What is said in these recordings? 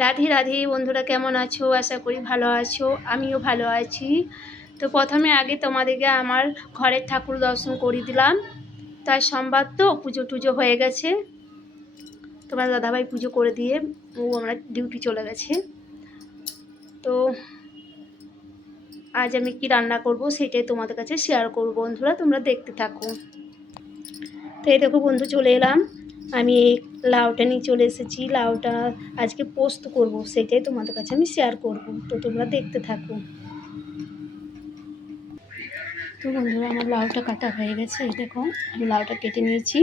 রাধে রাধে, বন্ধুরা কেমন আছো? আশা করি ভালো আছো, আমিও ভালো আছি। তো প্রথমে আগে তোমাদেরকে আমার ঘরের ঠাকুর দর্শন করিয়ে দিলাম। তার সোমবার তো পুজো টুজো হয়ে গেছে। তোমার দাদাভাই পুজো করে দিয়ে ও আমরা ডিউটি চলে গেছে। তো আজ আমি কি রান্না করব সেটাই তোমাদের কাছে শেয়ার করব, বন্ধুরা, তোমরা দেখতে থাকো। তো এই দেখো বন্ধু, চলে এলাম। আমি এই লাউটা নিয়ে চলে এসেছি। লাউটা আজকে পোস্ত করব, সেটাই তোমাদের কাছে আমি শেয়ার করব। তো তোমরা দেখতে থাকো। তো বন্ধুরা, আমার লাউটা কাটা হয়ে গেছে। এই দেখো, আমি লাউটা কেটে নিয়েছি।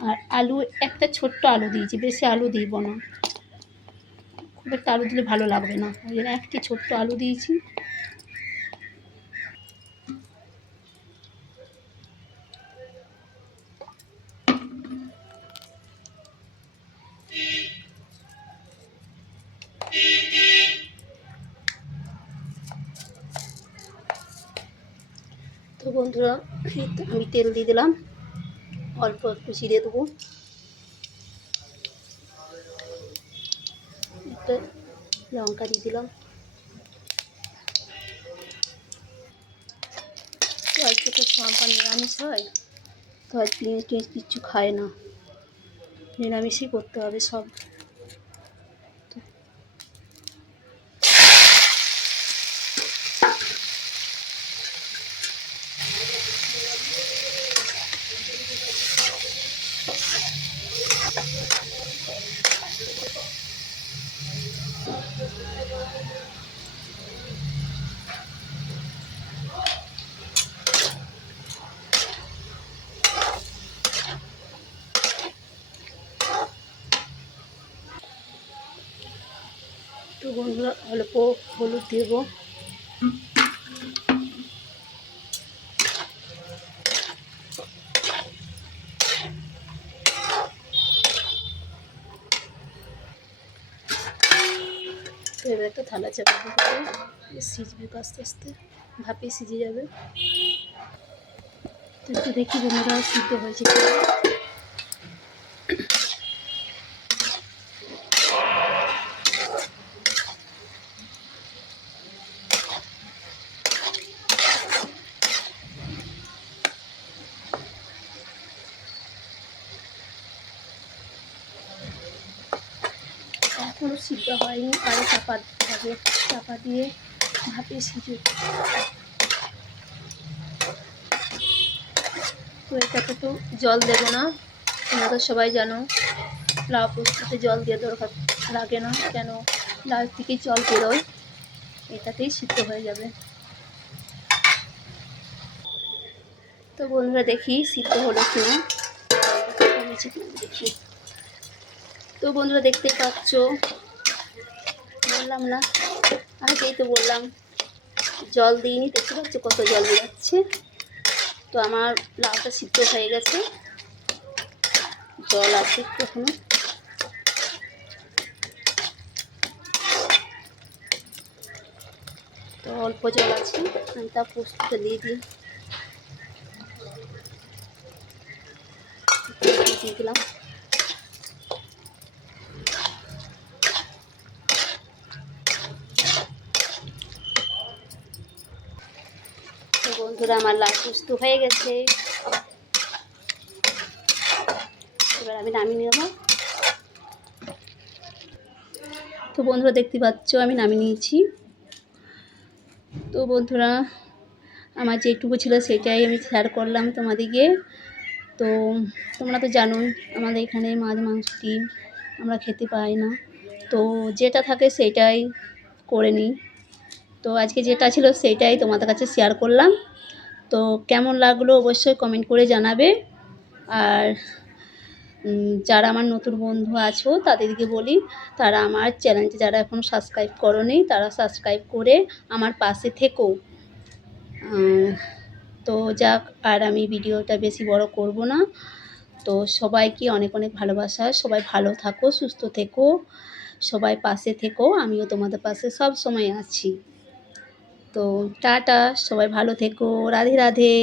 আর আলু, একটা ছোট্ট আলু দিয়েছি, বেশি আলু দিব না। খুব একটা আলু দিলে ভালো লাগবে না। একটি ছোট্ট আলু দিয়েছি। তো বন্ধুরা, আমি তেল দিয়ে দিলাম। অল্প একটু জিরে দেবো। লঙ্কা দিয়ে দিলাম। আজকে তো নিরামিষ হয়, তো আজ পিঁয়াজ টেঁয়াজ কিচ্ছু খায় না। নিরামিষই করতে হবে সব। বন্ধুরা অল্প হলুদ দেবো এবার একটা থালা চাপা দিয়ে সিজবে আস্তে আস্তে, ভাপে সিজে যাবে। তো একটু দেখি বন্ধুরা সিদ্ধ হয়েছে কি এখনও সিদ্ধ হয়নি আরও চাপা দিতে হবে। চাপা দিয়ে ভাপে সিজু তো এটাতে তো জল দেবো না। তোমরা তো সবাই জানো, লাউ পোস্ততে জল দিয়ে দরকার লাগে না। কেন? লাউ থেকে জল বেরোয়। এটাতেই সিদ্ধ হয়ে যাবে। তো বন্ধুরা দেখি সিদ্ধ হলো কিনা। দেখি। তো বন্ধুরা দেখতে পাচ্ছ। বললাম না আগেই তো বললাম, জল দিইনি দেখতে পাচ্ছ কত জল বেরোচ্ছে। তো আমার লাউটা সিদ্ধ হয়ে গেছে। জল আছে একটু এখনও তো অল্প জল আছে, আমি তা পোস্তটা দিয়ে দিই। দিয়ে দিলাম তো বন্ধুরা, আমার লাল সুস্থ হয়ে গেছে। এবার আমি নামিয়ে নেব। তো বন্ধুরা, দেখতে পাচ্ছ, আমি নামিয়ে নিয়েছি। তো বন্ধুরা, আমার যেটুকু ছিল সেটাই আমি শেয়ার করলাম তোমাদেরকে। তো তোমরা তো জানোই, আমাদের এখানে মাছ, মাংস, ডিম আমরা খেতে পাই না। তো যেটা থাকে সেটাই করে নিই। তো আজকে যেটা ছিল সেটাই তোমাদের কাছে শেয়ার করলাম। তো কেমন লাগল অবশ্যই কমেন্ট করে জানাবে। আর যারা আমার নতুন বন্ধু আছো, তাদেরকে বলি, তারা আমার চ্যানেলটি যারা এখন সাবস্ক্রাইব করনি, তারা সাবস্ক্রাইব করে আমার পাশে থেকো। তো যাক, আর আমি ভিডিওটা বেশি বড় করব না। তো সবাইকে অনেক অনেক ভালোবাসা, সবাই ভালো থাকো, সুস্থ থেকো, সবাই পাশে থেকো, আমিও তোমাদের পাশে সব সময় আছি। তো টাটা সবাই ভালো থেকো রাধে রাধে।